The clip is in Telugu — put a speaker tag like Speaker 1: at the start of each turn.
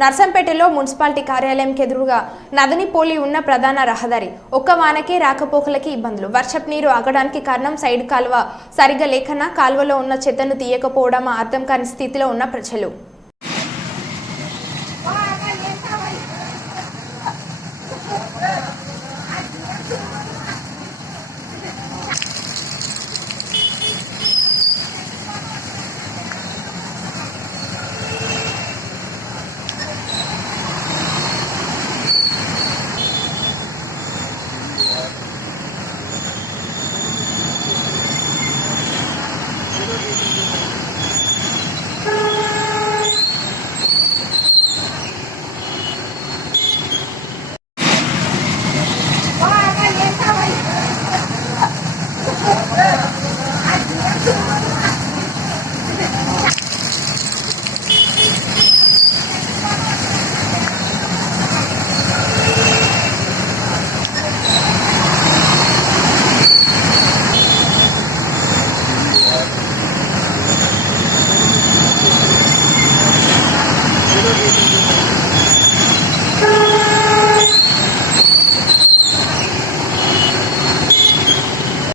Speaker 1: నర్సంపేటలో మున్సిపాలిటీ కార్యాలయంకి ఎదురుగా నదిని పోలి ఉన్న ప్రధాన రహదారి. ఒక్క వానకే రాకపోకలకి ఇబ్బందులు. వర్షపు నీరు ఆగడానికి కారణం సైడ్ కాలువ. సరిగ్గా లేకన్నా కాలువలో ఉన్న చెత్తను తీయకపోవడం అర్థం కాని స్థితిలో ఉన్న ప్రజలు. Thank you.